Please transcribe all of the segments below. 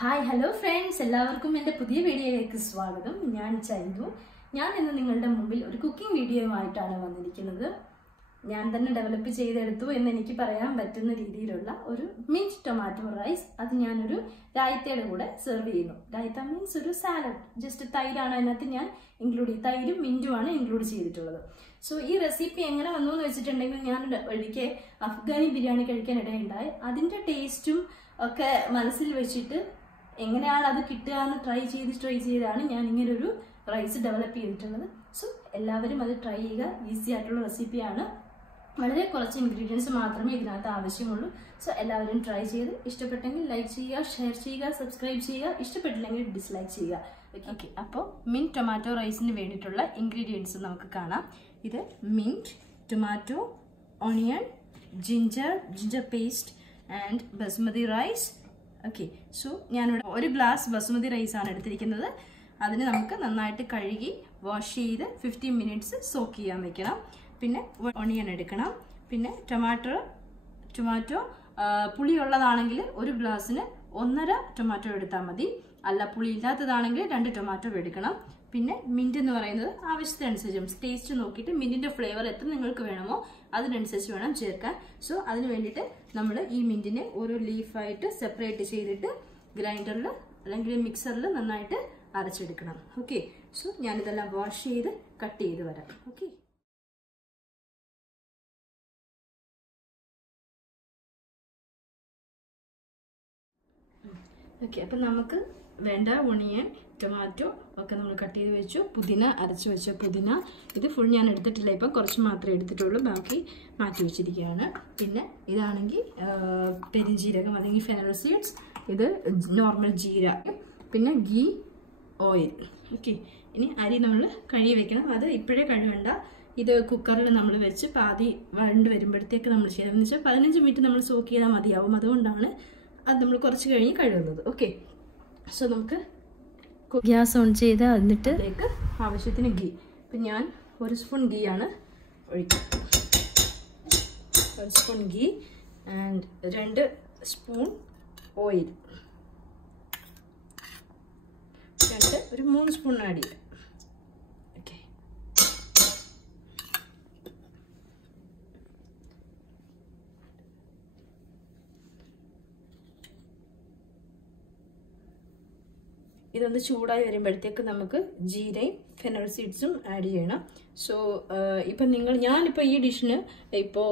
Hi hello friends, എല്ലാവർക്കും എൻ്റെ പുതിയ വീഡിയോയിലേക്ക് സ്വാഗതം. ഞാൻ ചൈതു. ഞാൻ ഇന്ന് നിങ്ങളുടെ മുമ്പിൽ ഒരു കുക്കിംഗ് വീഡിയോയുമായിട്ടാണ് വന്നിരിക്കുന്നത്. ഞാൻ തന്നെ ഡെവലപ്പ് ചെയ്തെടുത്തു എന്ന് എനിക്ക് പറയാൻ പറ്റുന്ന രീതിയിലുള്ള ഒരു മിൻറ്റ് ടൊമാറ്റോ റൈസ്. അത് ഞാനൊരു രായത്തയുടെ കൂടെ സെർവ് ചെയ്യുന്നു. രായത്ത മീൻസ് ഒരു സാലഡ്, ജസ്റ്റ് തൈരാണ് അതിനകത്ത് ഞാൻ തൈരും മിൻറ്റുമാണ് ഇൻക്ലൂഡ് ചെയ്തിട്ടുള്ളത്. സോ ഈ റെസിപ്പി എങ്ങനെ വന്നു എന്ന് വെച്ചിട്ടുണ്ടെങ്കിൽ, ഞാൻ ഒരിക്കൽ അഫ്ഗാനി ബിരിയാണി കഴിക്കാൻ ഇടയുണ്ടായി. അതിൻ്റെ ടേസ്റ്റും ഒക്കെ മനസ്സിൽ വെച്ചിട്ട് എങ്ങനെയാണ് അത് കിട്ടുക എന്ന് ട്രൈ ചെയ്താണ് ഞാൻ ഇങ്ങനെ ഒരു റൈസ് ഡെവലപ്പ് ചെയ്തിട്ടുള്ളത്. സോ എല്ലാവരും അത് ട്രൈ ചെയ്യുക. ഈസി ആയിട്ടുള്ള റെസിപ്പിയാണ്. വളരെ കുറച്ച് ഇൻഗ്രീഡിയൻസ് മാത്രമേ ഇതിനകത്ത് ആവശ്യമുള്ളൂ. സോ എല്ലാവരും ട്രൈ ചെയ്ത് ഇഷ്ടപ്പെട്ടെങ്കിൽ ലൈക്ക് ചെയ്യുക, ഷെയർ ചെയ്യുക, സബ്സ്ക്രൈബ് ചെയ്യുക. ഇഷ്ടപ്പെട്ടില്ലെങ്കിൽ ഡിസ്ലൈക്ക് ചെയ്യുക. ഓക്കെ, അപ്പോൾ മിൻറ്റ് ടൊമാറ്റോ റൈസിന് വേണ്ടിയിട്ടുള്ള ഇൻഗ്രീഡിയൻസ് നമുക്ക് കാണാം. ഇത് mint, tomato, onion, ginger paste and basmati rice. Okay, so ഞാനിവിടെ ഒരു ഗ്ലാസ് ബസുമതി റൈസാണ് എടുത്തിരിക്കുന്നത്. അതിന് നമുക്ക് നന്നായിട്ട് കഴുകി വാഷ് ചെയ്ത് 15 മിനിറ്റ്സ് സോക്ക് ചെയ്യാൻ വെക്കണം. പിന്നെ ഓണിയൻ എടുക്കണം. പിന്നെ ടൊമാറ്റോ പുളിയുള്ളതാണെങ്കിൽ ഒരു ഗ്ലാസ്സിന് 1.5 ടൊമാറ്റോ എടുത്താൽ മതി. അല്ല, പുളി ഇല്ലാത്തതാണെങ്കിൽ 2 ടൊമാറ്റോ എടുക്കണം. പിന്നെ മിൻറ്റ് എന്ന് പറയുന്നത് ആവശ്യത്തിനനുസരിച്ച് ടേസ്റ്റ് നോക്കിയിട്ട് മിൻറ്റിൻ്റെ ഫ്ലേവർ എത്ര നിങ്ങൾക്ക് വേണമോ അതിനനുസരിച്ച് വേണം ചേർക്കാൻ. സോ അതിന് വേണ്ടിയിട്ട് നമ്മൾ ഈ മിൻറ്റിനെ ഓരോ ലീഫായിട്ട് സെപ്പറേറ്റ് ചെയ്തിട്ട് ഗ്രൈൻഡറിൽ അല്ലെങ്കിൽ മിക്സറിൽ നന്നായിട്ട് അരച്ചെടുക്കണം. ഓക്കെ, സോ ഞാനിതെല്ലാം വാഷ് ചെയ്ത് കട്ട് ചെയ്ത് വരാം. ഓക്കെ, അപ്പം നമുക്ക് വേണ്ട ഓണിയൻ, ടൊമാറ്റോ ഒക്കെ നമ്മൾ കട്ട് ചെയ്ത് വെച്ചു. പുതിന അരച്ച് വെച്ച പുതിന, ഇത് ഫുൾ ഞാൻ എടുത്തിട്ടില്ല, ഇപ്പം കുറച്ച് മാത്രമേ എടുത്തിട്ടുള്ളൂ, ബാക്കി മാറ്റി വെച്ചിരിക്കുകയാണ്. പിന്നെ ഇതാണെങ്കിൽ പെരിഞ്ജീരകം അല്ലെങ്കിൽ ഫെനൽ സീഡ്സ്, ഇത് നോർമൽ ജീരകം, പിന്നെ ഗീ, ഓയിൽ. ഓക്കെ, ഇനി അരി നമ്മൾ കഴുകി വെക്കണം. അത് ഇപ്പോഴേ കഴുകണ്ട, ഇത് കുക്കറിൽ നമ്മൾ വെച്ച് പാതി വഴണ്ട് വരുമ്പോഴത്തേക്ക് നമ്മൾ ചെയ്യാം. എന്ന് വെച്ചാൽ 15 മിനിറ്റ് നമ്മൾ സോക്ക് ചെയ്താൽ മതിയാവും. അതുകൊണ്ടാണ് അത് നമ്മൾ കുറച്ച് കഴിഞ്ഞ് കഴുകുന്നത്. ഓക്കെ, സോ നമുക്ക് ഗ്യാസ് ഓൺ ചെയ്ത് എന്നിട്ട് ആവശ്യത്തിന് ഗീ. ഇപ്പം ഞാൻ 1 സ്പൂൺ ഗീ ആണ് ഒഴിക്കുന്നത്. 1 spoon ghee and 2 spoon oil. ഒരു 3 സ്പൂൺ ആഡ് ചെയ്യാം. ഓക്കെ, ഇതൊന്ന് ചൂടായി വരുമ്പോഴത്തേക്ക് നമുക്ക് ജീരയും ഫെനൽ സീഡ്സും ആഡ് ചെയ്യണം. സോ ഇപ്പം ഞാനിപ്പോൾ ഈ ഡിഷിന് ഇപ്പോൾ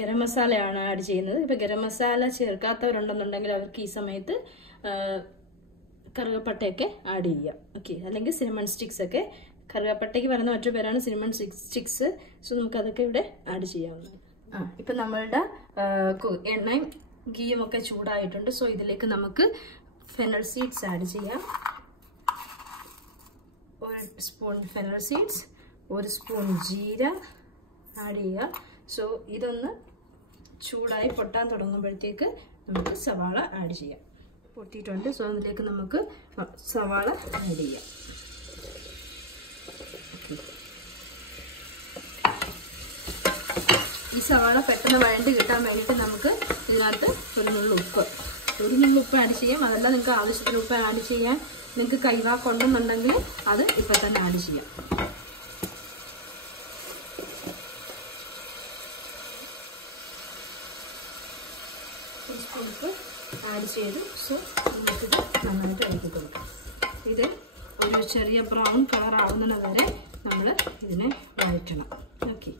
ഗരം മസാലയാണ് ആഡ് ചെയ്യുന്നത്. ഇപ്പോൾ ഗരം മസാല ചേർക്കാത്തവരുണ്ടെന്നുണ്ടെങ്കിൽ അവർക്ക് ഈ സമയത്ത് കറുകപ്പട്ടയൊക്കെ ആഡ് ചെയ്യാം. ഓക്കെ, അല്ലെങ്കിൽ സിനമൺ സ്റ്റിക്സ് ഒക്കെ. കറുകപ്പട്ടയ്ക്ക് പറയുന്ന മറ്റൊരു പേരാണ് സിനമൺ സ്റ്റിക്സ്. സോ നമുക്കതൊക്കെ ഇവിടെ ആഡ് ചെയ്യാവുന്നതാണ്. ഇപ്പം നമ്മളുടെ എണ്ണയും ഗീയും ഒക്കെ ചൂടായിട്ടുണ്ട്. സോ ഇതിലേക്ക് നമുക്ക് ഫെനൽ സീഡ്സ് ആഡ് ചെയ്യാം. 1 spoon fennel seeds, 1 spoon jeera add ചെയ്യുക. സോ ഇതൊന്ന് ചൂടായി പൊട്ടാൻ തുടങ്ങുമ്പോഴത്തേക്ക് നമുക്ക് സവാള ആഡ് ചെയ്യാം. പൊട്ടിയിട്ടുണ്ട്. സോ അതിലേക്ക് നമുക്ക് സവാള ആഡ് ചെയ്യാം. ഈ സവാള പെട്ടെന്ന് വഴണ്ട് കിട്ടാൻ വേണ്ടിയിട്ട് നമുക്ക് ഇതിനകത്ത് ഒരു നുള്ളു ഉപ്പ് ആഡ് ചെയ്യാം. അതല്ല, നിങ്ങൾക്ക് ആവശ്യത്തിന് ഉപ്പ് ആഡ് ചെയ്യാൻ നിങ്ങൾക്ക് കൈവാക്കുണ്ടെന്നുണ്ടെങ്കിൽ അത് ഇപ്പം തന്നെ ആഡ് ചെയ്യാം. ഉപ്പ് ആഡ് ചെയ്തു. സോ നമുക്കിത് നന്നായിട്ട് ഇളക്കി കൊടുക്കാം. ഇത് ഒരു ചെറിയ ബ്രൗൺ കളർ ആവുന്നത് വരെ നമ്മൾ ഇതിനെ വഴറ്റണം. ഓക്കെ,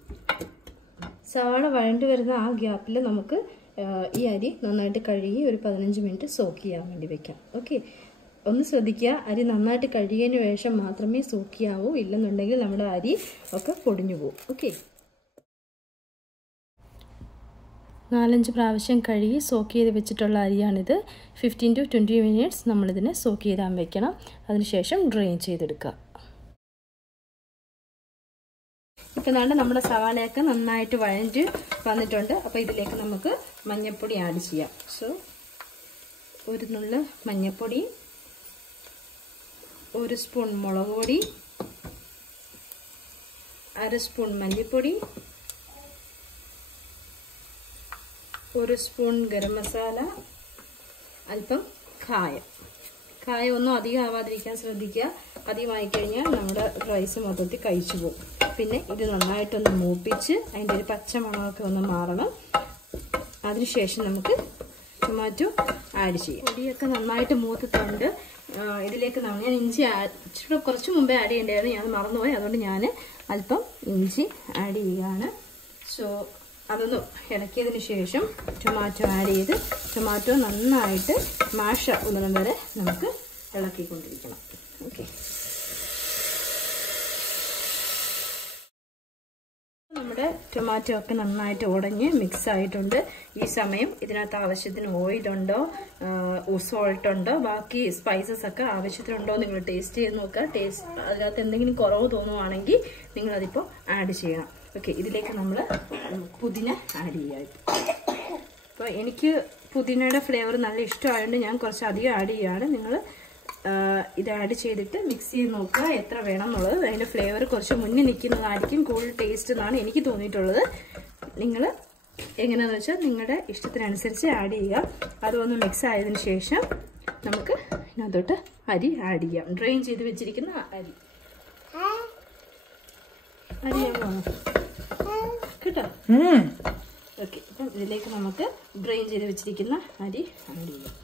സവാള വഴണ്ട് വരുന്ന ആ ഗ്യാപ്പിൽ നമുക്ക് ഈ അരി നന്നായിട്ട് കഴുകി ഒരു 15 മിനിറ്റ് സോക്ക് ചെയ്യാൻ വേണ്ടി വെക്കാം. ഓക്കെ, ഒന്ന് ശ്രദ്ധിക്കുക, അരി നന്നായിട്ട് കഴുകിയതിന് ശേഷം മാത്രമേ സോക്ക് ചെയ്യാവൂ. ഇല്ലെന്നുണ്ടെങ്കിൽ നമ്മുടെ അരി ഒക്കെ പൊടിഞ്ഞു പോകും. ഓക്കെ, 4-5 പ്രാവശ്യം കഴുകി സോക്ക് ചെയ്ത് വെച്ചിട്ടുള്ള അരിയാണിത്. 15 to 20 മിനിറ്റ്സ് നമ്മളിതിനെ സോക്ക് ചെയ്താൻ വെക്കണം. അതിനുശേഷം ഡ്രെയിൻ ചെയ്തെടുക്കുക. ഇപ്പം നമ്മുടെ സവാളയൊക്കെ നന്നായിട്ട് വഴഞ്ഞ് വന്നിട്ടുണ്ട്. അപ്പോൾ ഇതിലേക്ക് നമുക്ക് മഞ്ഞൾപ്പൊടി ആഡ് ചെയ്യാം. സോ 1 നുള്ള് മഞ്ഞൾപ്പൊടി, 1 സ്പൂൺ മുളക് പൊടി, 1/2 സ്പൂൺ മല്ലിപ്പൊടി, 1 സ്പൂൺ ഗരം മസാല, അല്പം കായം. കായൊന്നും അധികം ആവാതിരിക്കാൻ ശ്രദ്ധിക്കുക. അധികമായി കഴിഞ്ഞാൽ നമ്മുടെ റൈസ് മൊത്തത്തിൽ കഴിച്ചു പോകും. പിന്നെ ഇത് നന്നായിട്ടൊന്ന് മൂപ്പിച്ച് അതിൻ്റെ ഒരു പച്ചമണമൊക്കെ ഒന്ന് മാറണം. അതിനുശേഷം നമുക്ക് ടൊമാറ്റോ ആഡ് ചെയ്യാം. പൊടിയൊക്കെ നന്നായിട്ട് മൂത്തിട്ടുണ്ട്. ഇതിലേക്ക് ഞാൻ ഇഞ്ചി ഇച്ചിരി കുറച്ച് മുമ്പേ ആഡ് ചെയ്യേണ്ടതായിരുന്നു, ഞാൻ മറന്നുപോയി. അതുകൊണ്ട് ഞാൻ അല്പം ഇഞ്ചി ആഡ് ചെയ്യുകയാണ്. സോ അതൊന്ന് ഇളക്കിയതിന് ശേഷം ടൊമാറ്റോ ആഡ് ചെയ്ത് ടൊമാറ്റോ നന്നായിട്ട് മാഷ് ആകുന്നിടം വരെ നമുക്ക് ഇളക്കിക്കൊണ്ടിരിക്കണം. ഓക്കെ, നമ്മുടെ ടൊമാറ്റോ ഒക്കെ നന്നായിട്ട് ഉടഞ്ഞ് മിക്സ് ആയിട്ടുണ്ട്. ഈ സമയം ഇതിനകത്ത് ആവശ്യത്തിന് ഓയിലുണ്ടോ, സോൾട്ട് ഉണ്ടോ, ബാക്കി സ്പൈസസ് ഒക്കെ ആവശ്യത്തിനുണ്ടോ നിങ്ങൾ ടേസ്റ്റ് ചെയ്ത് നോക്കുക. അതിനകത്ത് എന്തെങ്കിലും കുറവ് തോന്നുവാണെങ്കിൽ നിങ്ങളതിപ്പോൾ ആഡ് ചെയ്യണം. ഓക്കെ, ഇതിലേക്ക് നമ്മൾ പുതിന ആഡ് ചെയ്യാം. അപ്പോൾ എനിക്ക് പുതിനയുടെ ഫ്ലേവർ നല്ല ഇഷ്ടമായതുകൊണ്ട് ഞാൻ കുറച്ച് അധികം ആഡ് ചെയ്യുകയാണ്. നിങ്ങൾ ഇത് ആഡ് ചെയ്തിട്ട് മിക്സ് ചെയ്ത് നോക്കുക എത്ര വേണം എന്നുള്ളത്. അതിൻ്റെ ഫ്ലേവർ കുറച്ച് മുന്നിൽ നിൽക്കുന്നതായിരിക്കും കൂടുതൽ ടേസ്റ്റ് എന്നാണ് എനിക്ക് തോന്നിയിട്ടുള്ളത്. നിങ്ങൾ എങ്ങനെയാണെന്ന് വെച്ചാൽ നിങ്ങളുടെ ഇഷ്ടത്തിനനുസരിച്ച് ആഡ് ചെയ്യുക. അതൊന്ന് മിക്സ് ആയതിനു ശേഷം നമുക്ക് ഇതിനകത്തോട്ട് അരി ആഡ് ചെയ്യാം. ഡ്രെയിൻ ചെയ്ത് വെച്ചിരിക്കുന്ന അരിയാണോ കേട്ടോ? ഓക്കെ, അപ്പം ഇതിലേക്ക് നമുക്ക് ഡ്രെയിൻ ചെയ്ത് വെച്ചിരിക്കുന്ന അരി ആഡ് ചെയ്യാം.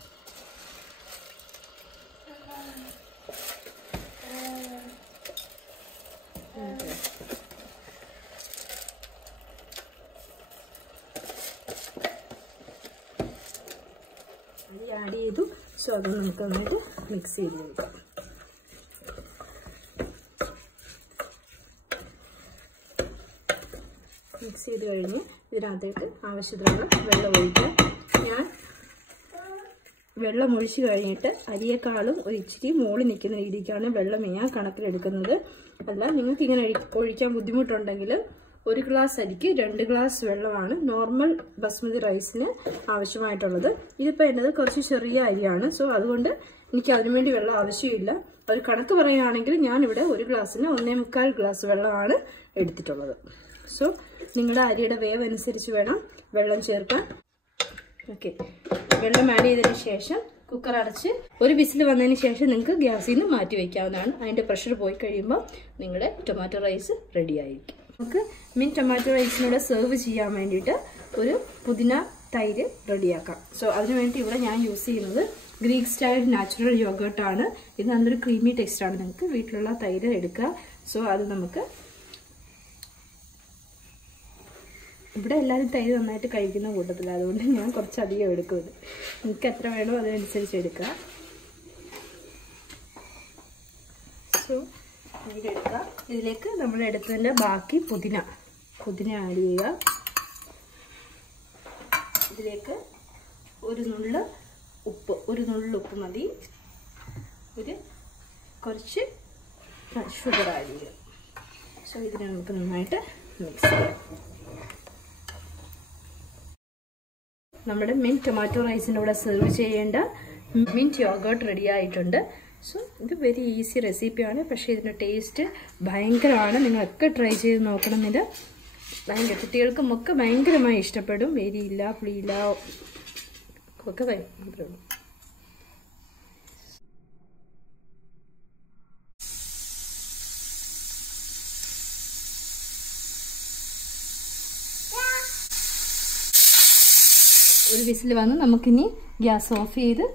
അരി ആഡ് ചെയ്തു. സോ അത് നമുക്ക് നന്നായിട്ട് മിക്സ് ചെയ്ത് കൊടുക്കാം. മിക്സ് ചെയ്ത് കഴിഞ്ഞ് ഇതിനകത്തേക്ക് ആവശ്യത്തിനുള്ള വെള്ളം ഒഴിക്കുക. ഞാൻ വെള്ളം ഒഴിച്ച് കഴിഞ്ഞിട്ട് അരിയേക്കാളും ഒരു ഇച്ചിരി മുകളിൽ നിൽക്കുന്ന രീതിക്കാണ് വെള്ളം ഞാൻ കണക്കിലെടുക്കുന്നത്. അല്ല, നിങ്ങൾക്ക് ഇങ്ങനെ ഒഴിക്കാൻ ബുദ്ധിമുട്ടുണ്ടെങ്കിൽ 1 ഗ്ലാസ് അരിക്ക് 2 ഗ്ലാസ് വെള്ളമാണ് നോർമൽ ബസ്മതി റൈസിന് ആവശ്യമായിട്ടുള്ളത്. ഇതിപ്പോൾ എൻ്റെത് കുറച്ച് ചെറിയ അരിയാണ്. സോ അതുകൊണ്ട് എനിക്ക് അതിനുവേണ്ടി വെള്ളം ആവശ്യമില്ല. ഒരു കണക്ക് പറയുകയാണെങ്കിൽ ഞാനിവിടെ 1 ഗ്ലാസ്സിന് 1.25 ഗ്ലാസ് വെള്ളമാണ് എടുത്തിട്ടുള്ളത്. സോ നിങ്ങളുടെ അരിയുടെ വേവ് അനുസരിച്ച് വേണം വെള്ളം ചേർക്കാൻ. ഓക്കെ, വെള്ളം ആഡ് ചെയ്തതിന് ശേഷം കുക്കർ അടച്ച് ഒരു വിസിൽ വന്നതിന് ശേഷം നിങ്ങൾക്ക് ഗ്യാസിൽ നിന്ന് മാറ്റി വയ്ക്കാവുന്നതാണ്. അതിൻ്റെ പ്രഷർ പോയി കഴിയുമ്പോൾ നിങ്ങളുടെ ടൊമാറ്റോ റൈസ് റെഡി ആയിരിക്കും. നമുക്ക് ടൊമാറ്റോ റൈസിനോട് സെർവ് ചെയ്യാൻ വേണ്ടിയിട്ട് ഒരു പുതിന തൈര് റെഡിയാക്കാം. സോ അതിന് വേണ്ടി ഇവിടെ ഞാൻ യൂസ് ചെയ്യുന്നത് ഗ്രീക്ക് സ്റ്റൈൽ നാച്ചുറൽ യോഗേർട്ടാണ്. ഇത് നല്ലൊരു ക്രീമി ടേസ്റ്റാണ്. നിങ്ങൾക്ക് വീട്ടിലുള്ള തൈര് എടുക്കുക. സോ അത് നമുക്ക് ഇവിടെ എല്ലാവരും തൈര് നന്നായിട്ട് കഴിക്കുന്ന കൂട്ടത്തില്ല, അതുകൊണ്ട് ഞാൻ കുറച്ചധികം എടുക്കുന്നത്. നിങ്ങൾക്ക് എത്ര വേണോ അതിനനുസരിച്ച് എടുക്കുക. സോ എടുക്കുക. ഇതിലേക്ക് നമ്മൾ എടുത്തതിൻ്റെ ബാക്കി പുതിന ആഡ് ചെയ്യുക. ഇതിലേക്ക് ഒരു നുള്ള് ഉപ്പ് മതി. കുറച്ച് ഷുഗർ ആഡ് ചെയ്യുക. സോ ഇതിനെ നമുക്ക് നന്നായിട്ട് മിക്സ് ചെയ്യാം. നമ്മുടെ ടൊമാറ്റോ റൈസിൻ്റെ കൂടെ സെർവ് ചെയ്യേണ്ട യോഗേർട്ട് റെഡി ആയിട്ടുണ്ട്. സോ ഇത് വെരി ഈസി റെസിപ്പിയാണ്, പക്ഷേ ഇതിൻ്റെ ടേസ്റ്റ് ഭയങ്കരമാണ്. നിങ്ങളൊക്കെ ട്രൈ ചെയ്ത് നോക്കണം. ഇത് കുട്ടികൾക്കും ഒക്കെ ഭയങ്കരമായി ഇഷ്ടപ്പെടും. എരിയില്ല, പുളിയില്ല ഒക്കെ മാത്രമേ ഉള്ളൂ. ഒരു വിസിൽ വന്ന് നമുക്കിനി ഗ്യാസ് ഓഫ് ചെയ്ത്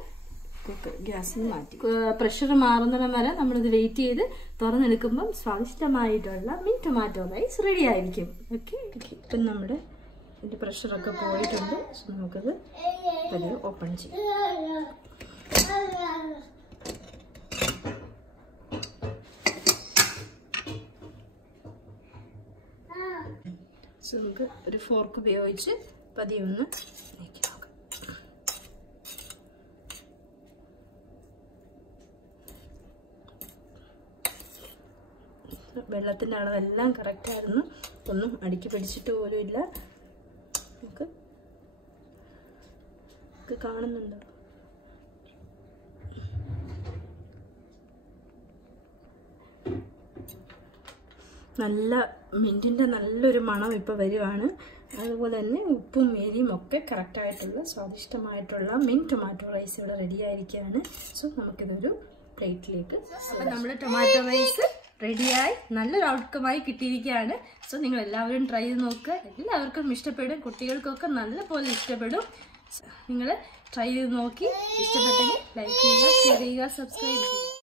ഗ്യാസിന് മാറ്റി പ്രഷർ മാറുന്നിടം വരെ നമ്മളിത് വെയിറ്റ് ചെയ്ത് തുറന്നെടുക്കുമ്പം സ്വാദിഷ്ടമായിട്ടുള്ള ടൊമാറ്റോ റൈസ് റെഡി ആയിരിക്കും. ഓക്കെ, ഇപ്പം നമ്മുടെ ഇതിൻ്റെ പ്രഷറൊക്കെ പോയിട്ടുണ്ട്. സോ നമുക്കത് പതിയെ ഓപ്പൺ ചെയ്യാം. സോ നമുക്ക് ഒരു ഫോർക്ക് ഉപയോഗിച്ച് പതിയെ ഒന്ന് നീക്കി നോക്കാം. വെള്ളത്തിൻ്റെ അളവെല്ലാം കറക്റ്റായിരുന്നു. ഒന്നും അടുക്കി പിടിച്ചിട്ട് പോലും ഇല്ല. നമുക്ക് കാണുന്നുണ്ടോ? നല്ല മിൻറ്റിൻ്റെ നല്ലൊരു മണം ഇപ്പോൾ വരുവാണ്. അതുപോലെ തന്നെ ഉപ്പും എരിയും ഒക്കെ കറക്റ്റായിട്ടുള്ള സ്വാദിഷ്ടമായിട്ടുള്ള മിൻറ്റ് ടൊമാറ്റോ റൈസ് ഇവിടെ റെഡി ആയിരിക്കുകയാണ്. സോ നമുക്കിതൊരു പ്ലേറ്റിലേക്ക്. അപ്പം നമ്മുടെ ടൊമാറ്റോ റൈസ് റെഡിയായി നല്ലൊരു ഔട്ട്കമായി കിട്ടിയിരിക്കുകയാണ്. സോ നിങ്ങൾ എല്ലാവരും ട്രൈ ചെയ്ത് നോക്കുക. എല്ലാവർക്കും ഇഷ്ടപ്പെടും, കുട്ടികൾക്കൊക്കെ നല്ലപോലെ ഇഷ്ടപ്പെടും. നിങ്ങൾ ട്രൈ ചെയ്ത് നോക്കി ഇഷ്ടപ്പെട്ടെങ്കിൽ ലൈക്ക് ചെയ്യുക, ഷെയർ ചെയ്യുക, സബ്സ്ക്രൈബ് ചെയ്യുക.